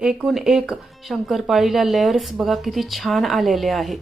एकूण एक शंकरपाळीला लेयर्स बघा किती छान आलेले आहे.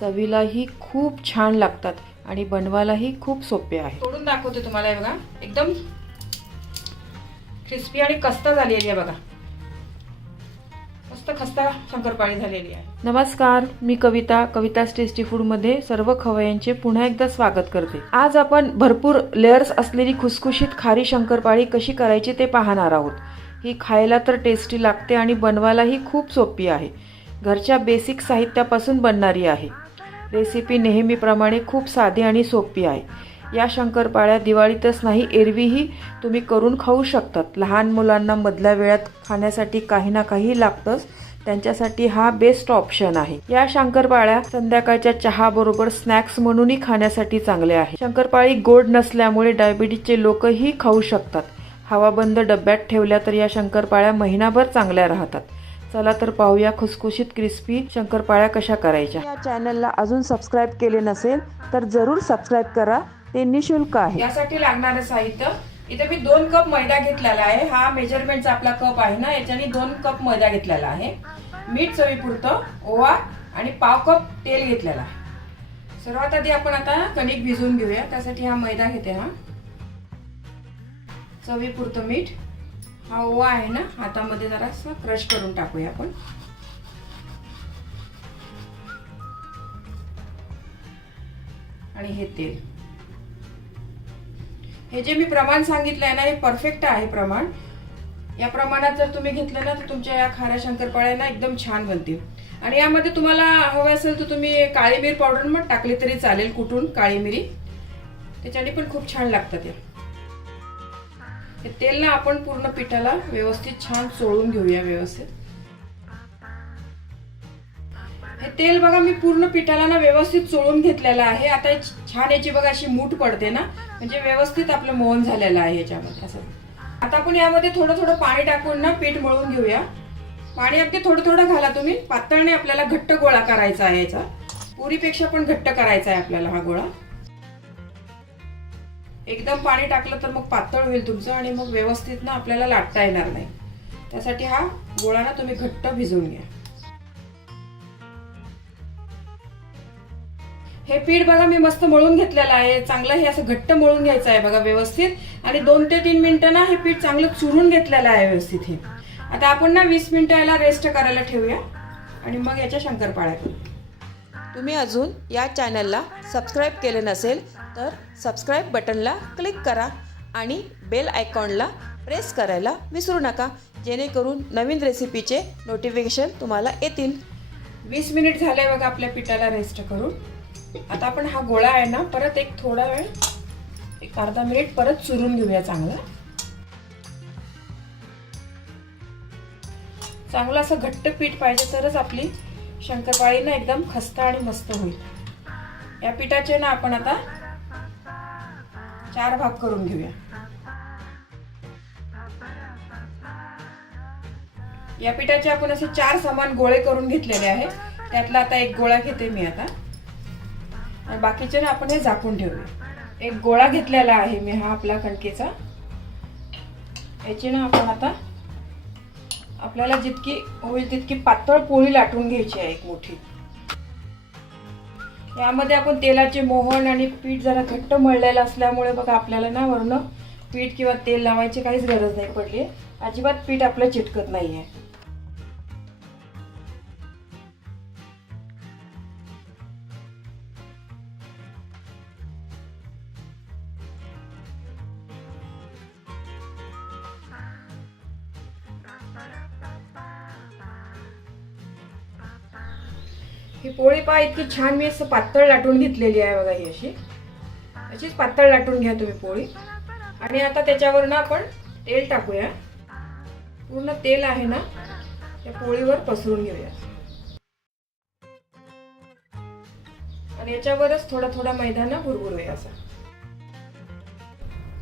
चवीलाही खूप छान लागतात आणि बनवायलाही खूप सोपे आहे. तोडून दाखवते तुम्हाला हे बघा. एकदम क्रिस्पी आणि कस्ता झालेली आहे बघा. मस्त खस्ता शंकरपाळी झालेली आहे. नमस्कार मी कविता कवितास टेस्टी फूडमध्ये सर्व खवयांचे पुन्हा एकदा स्वागत करते. आज आपण भरपूर लेयर्स असलेली खुसखुशीत खारी शंकरपाळी कशी करायची ते पाहणार आहोत. ही खायला तर टेस्टी लागते आणि बनवायलाही खूप सोपी आहे. घरच्या बेसिक साहित्यापासून बनणारी आहे. रेसिपी नेहमीप्रमाणे खूप साधी आणि सोपी आहे. या शंकरपाळ्या दिवाळीतच नाही एरवीही तुम्ही करून खाऊ शकतात. लहान मुलांना मधल्या वेळात खाण्यासाठी काही ना काही लागतंच. त्यांच्यासाठी हा बेस्ट ऑप्शन आहे. या शंकरपाळ्या संध्याकाळच्या चहा बरोबर स्नॅक्स म्हणूनही खाण्यासाठी चांगले आहे. शंकरपाळी गोड नसल्यामुळे डायबिटीजचे लोकही खाऊ शकतात. हवाबंद डब्यात ठेवल्या तर या शंकरपाळ्या महिनाभर चांगल्या राहतात. चला तर पाहूया खुसखुशीत क्रिस्पी शंकरपाळ्या कशा करायच्या. या चॅनलला अजून सबस्क्राईब केले नसेल तर जरूर सबस्क्राईब करा. ते निशुल्क आहे. यासाठी लागणारं साहित्य. इथे मी दोन कप मैदा घेतलेला आहे. हा मेजरमेंटचा आपला कप आहे ना याच्याने दोन कप मैदा घेतलेला आहे. मीठ चवीपुरतं ओवा आणि पाव कप तेल घेतलेला आहे. सर्वात आधी आपण आता कणिक भिजवून घेऊया. त्यासाठी हा मैदा घेते हा. चवीपुरतं मीठ. हा ओवा आहे ना हातामध्ये जरासा क्रश करून टाकूया आपण. आणि हे तेल. हे जे मी प्रमाण सांगितलं आहे ना हे परफेक्ट आहे प्रमाण. या प्रमाणात जर तुम्ही घेतलं ना तर तुमच्या या खाऱ्या शंकरपाळ्या ना एकदम छान बनतील. आणि यामध्ये तुम्हाला हवं असेल तर तुम्ही काळी मिरी पावडर मग टाकली तरी चालेल कुठून काळी मिरी. त्याच्याने पण खूप छान लागतात या हे तेल ना आपण पूर्ण पिठाला व्यवस्थित छान चोळून घेऊया व्यवस्थित. हे तेल बघा मी पूर्ण पिठाला ना व्यवस्थित चोळून घेतलेलं आहे. आता छान याची बघा अशी मूठ पडते ना. म्हणजे व्यवस्थित आपलं मोहन झालेलं आहे याच्यामध्ये असं. आता आपण यामध्ये थोडं थोडं पाणी टाकून ना पीठ मळून घेऊया. पाणी अगदी थोडं थोडं घाला तुम्ही. पातळने आपल्याला घट्ट गोळा करायचा आहे याचा. पुरीपेक्षा पण घट्ट करायचा आहे आपल्याला हा गोळा. एकदम पाणी टाकलं तर मग पातळ होईल तुमचं आणि मग व्यवस्थित ना आपल्याला लाटता येणार नाही. त्यासाठी हा गोळा ना तुम्ही घट्ट भिजवून घ्या. हे पीठ बघा मी मस्त मळून घेतलेलं आहे. चांगलं हे असं घट्ट मळून घ्यायचं आहे बघा व्यवस्थित. आणि दोन ते तीन मिनिटं ना हे पीठ चांगलं चुरून घेतलेलं आहे व्यवस्थित हे. आता आपण ना वीस मिनिटं याला रेस्ट करायला ठेवूया. आणि मग याच्या शंकरपाळ्या करू. तुम्ही अजून या चॅनलला सबस्क्राईब केले नसेल तर सबस्क्राईब बटनला क्लिक करा आणि बेल आयकॉनला प्रेस करायला विसरू नका. जेणेकरून नवीन रेसिपीचे नोटिफिकेशन तुम्हाला येतील. वीस मिनिट झाले बघा आपल्या पिठाला रेस्ट करून. आता आपण हा गोळा आहे ना परत एक थोडा वेळ एक अर्धा मिनिट परत चुरून घेऊया चांगला. चांगलं असं घट्ट पीठ पाहिजे तरच आपली शंकरपाळी ना एकदम खस्ता आणि मस्त होईल. या पिठाचे ना आपण आता चार भाग करून घेऊया. या पिठाचे आपण असे चार समान गोळे करून घेतलेले आहे त्यातला आता एक गोळा घेते मी आता. आणि बाकीचे ना आपण हे झाकून ठेवूया. एक गोळा घेतलेला आहे मी हा आपला कणकेचा. याची ना आपण आता आपल्याला जितकी होईल तितकी पातळ पोळी लाटून घ्यायची आहे एक मोठी. यामध्ये आपण तेलाचे मोहन आणि पीठ जरा घट्ट मळलेलं असल्यामुळे बघा आपल्याला ना वरण पीठ किंवा तेल लावायची काहीच गरज नाही पडली. अजिबात पीठ आपलं चिटकत नाही आहे ही पोळी पहा इतकी छान मी असं पातळ लाटून घेतलेली आहे बघा ही अशी. अशीच पातळ लाटून घ्या तुम्ही पोळी. आणि आता त्याच्यावर ना आपण तेल टाकूया. पूर्ण तेल आहे ना त्या पोळीवर पसरून घेऊया. आणि याच्यावरच थोडा थोडा मैदा ना भुरभुरूया असा.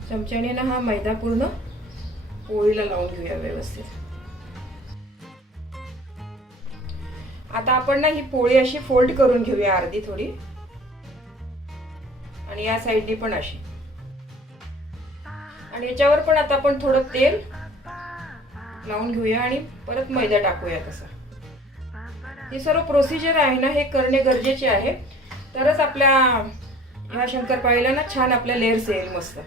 चमच्याने ना हा मैदा पूर्ण पोळीला लावून घेऊया व्यवस्थित. आता आपण ना ही पोळी अशी फोल्ड करून घेऊया अर्धी थोडी. आणि या साईडनी पण अशी. आणि याच्यावर पण आता आपण थोडं तेल लावून घेऊया आणि परत मैदा टाकूया तसा. ही सर्व प्रोसिजर आहे ना हे करणे गरजेचे आहे. तरच आपल्या ह्या शंकरपाळीला ना छान आपल्या लेअर्स येईल मस्त.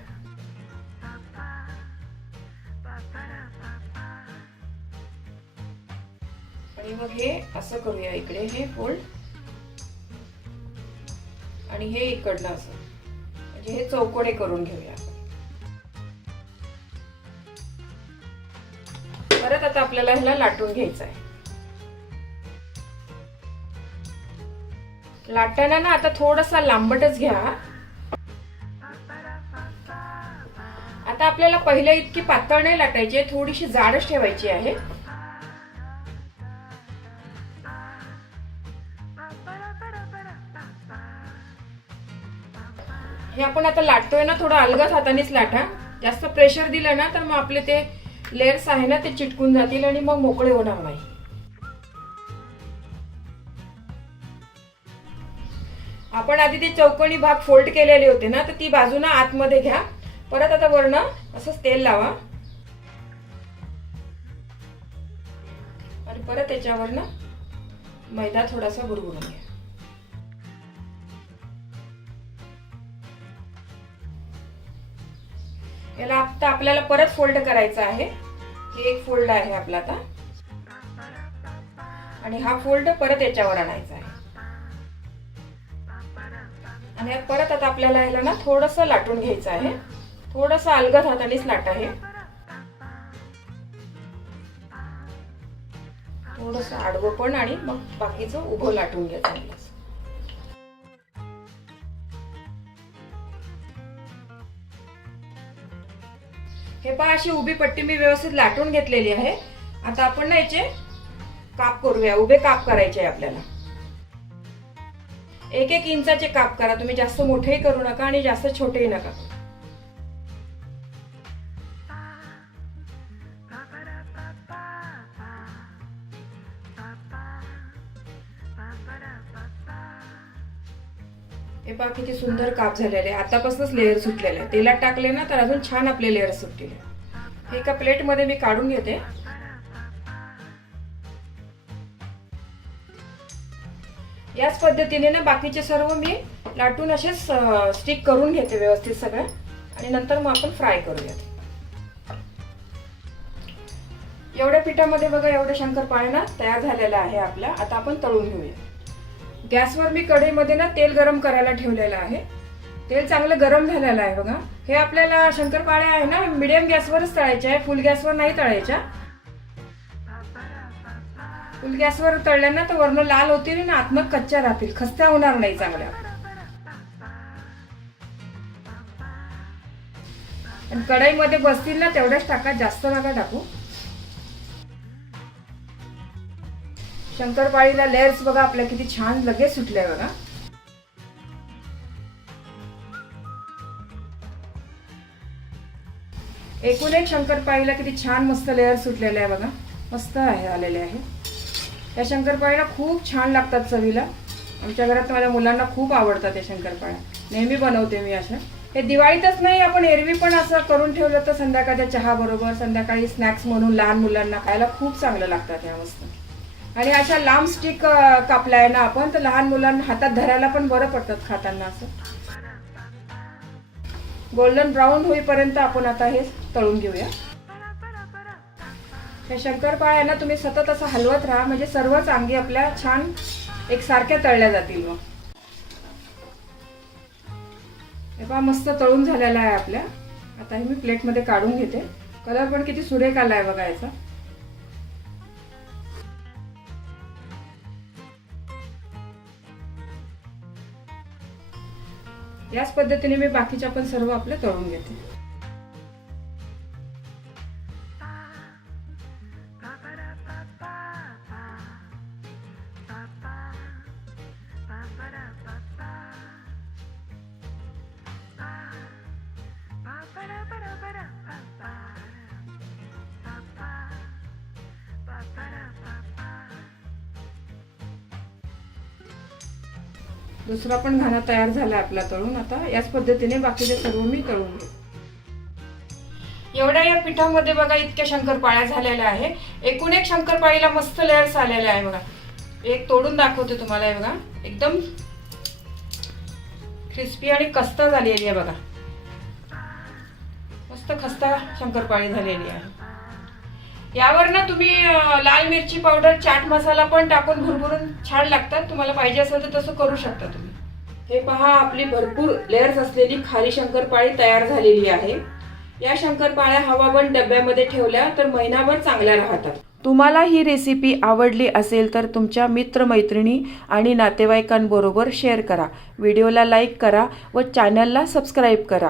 आणि मग हे असं करूया इकडे. हे फोल्ड आणि हे इकडनं असं. म्हणजे हे चौकडे करून घेऊया परत आता आपल्याला ह्याला लाटून घ्यायचं आहे लाटताना ना आता थोडासा लांबटच घ्या. आता आपल्याला पहिले इतकी पातळ नाही लाटायची थोडीशी जाडच ठेवायची आहे. हे आपण आता लाटतोय ना थोडं अलगच हातानेच लाटा. जास्त प्रेशर दिलं ना तर मग आपले ते लेअर्स आहे ना ते चिटकून जातील आणि मग मोकळे होणार नाही. आपण आधी ते चौकोनी भाग फोल्ड केलेले होते ना तर ती बाजूनं आतमध्ये घ्या. परत आता वरण असंच तेल लावा. आणि परत त्याच्यावरनं मैदा थोडासा गुरगुरून घ्या. याला आता आपल्याला परत फोल्ड करायचं आहे. हे एक फोल्ड आहे आपला आता. आणि हा फोल्ड परत याच्यावर आणायचा आहे. आणि परत आता आपल्याला याला ना थोडस लाटून घ्यायचं आहे. थोडस अलगद हातानेच लाट आहे. थोडस आडवं पण आणि मग बाकीचं उभं लाटून घ्या हे पहा अशी उभी पट्टी मी व्यवस्थित लाटून घेतलेली आहे. आता आपण ना याचे काप करूया. उभे काप करायचे आहे आपल्याला. एक एक इंचाचे काप करा. तुम्ही जास्त मोठेही करू नका आणि जास्त छोटेही नका हे पहा किती सुंदर काप झालेले आतापासूनच लेअर सुटलेले आहे. तेलात टाकले ना तर अजून छान आपले लेअर सुटलेले एका प्लेटमध्ये मी काढून घेते. याच पद्धतीने ना बाकीचे सर्व मी लाटून असेच स्टिक करून घेते व्यवस्थित सगळं. आणि नंतर मग आपण फ्राय करूयात. एवढ्या पिठामध्ये बघा एवढं शंकरपाळ्यांना ना तयार झालेला आहे आपल्या आता आपण तळून घेऊया गॅसवर मी कढईमध्ये ना तेल गरम करायला ठेवलेलं आहे. तेल चांगलं गरम झालेलं आहे बघा. हे आपल्याला शंकरपाळ्या आहे ना मिडियम गॅसवरच तळायच्या आहे फुल गॅसवर नाही तळायच्या. फुल गॅसवर तळल्या ना तर वरण लाल होतील ना आतनं कच्च्या राहतील. खस्त्या होणार नाही चांगल्या. आणि कढईमध्ये बसतील ना तेवढ्याच टाका. जास्त नका टाकू. शंकरपाळीला लेअर्स बघा आपल्या किती छान लगेच सुटले बघा. एकूण एक शंकरपाळीला किती छान मस्त लेअर सुटलेले आहे बघा. मस्त आहे आलेले आहे. या शंकरपाळ्या खूप छान लागतात चवीला. आमच्या घरात माझ्या मुलांना खूप आवडतात या शंकरपाळ्या. नेहमी बनवते मी अशा. हे दिवाळीतच नाही आपण एरवी पण असं करून ठेवलं तर संध्याकाळच्या चहा बरोबर संध्याकाळी स्नॅक्स म्हणून लहान मुलांना खायला खूप चांगलं लागतात या मस्त आणि अशा लांब स्टिक कापल्या आहे ना आपण तर लहान मुलांना हातात धरायला पण बरं पडतात खाताना असं. गोल्डन ब्राऊन होईपर्यंत आपण आता हे तळून घेऊया. हे शंकरपाळ्या ना तुम्ही सतत असं हलवत राहा म्हणजे सर्वच अंगी आपल्या छान एकसारख्या तळल्या जातील मग हे पहा मस्त तळून झालेला आहे आपल्या. आता हे मी प्लेटमध्ये काढून घेते. कलर पण किती सुरेख आला आहे बघा याचा. याच पद्धतीने मी बाकीच्या पण सर्व आपलं तळून घेते. दुसरा पण घाणा तयार झाला आपला तळून. आता याच पद्धतीने बाकीचे सर्व मी तळून घेऊ एवढ्या या पिठामध्ये बघा इतक्या शंकरपाळ्या झालेल्या आहे. एकूण एक शंकरपाळीला मस्त लेअर्स आलेल्या आहे बघा. एक तोडून दाखवते तुम्हाला हे बघा. एकदम क्रिस्पी आणि कस्ता झालेली आहे बघा. मस्त खस्ता शंकरपाळी झालेली आहे. यावर ना तुम्ही लाल मिरची पावडर चाट मसाला पण टाकून भरभरून छान लागतात. तुम्हाला पाहिजे असेल तर तसं करू शकता तुम्ही. हे पहा आपली भरपूर लेअर्स असलेली खारी शंकरपाळी तयार झालेली आहे. या शंकरपाळ्या हवाबंद डब्यामध्ये ठेवल्या तर महिनाभर चांगल्या राहतात. तुम्हाला ही रेसिपी आवडली असेल तर तुमच्या मित्रमैत्रिणी आणि नातेवाईकांबरोबर शेअर करा. व्हिडिओला लाईक करा व चॅनलला सबस्क्राईब करा.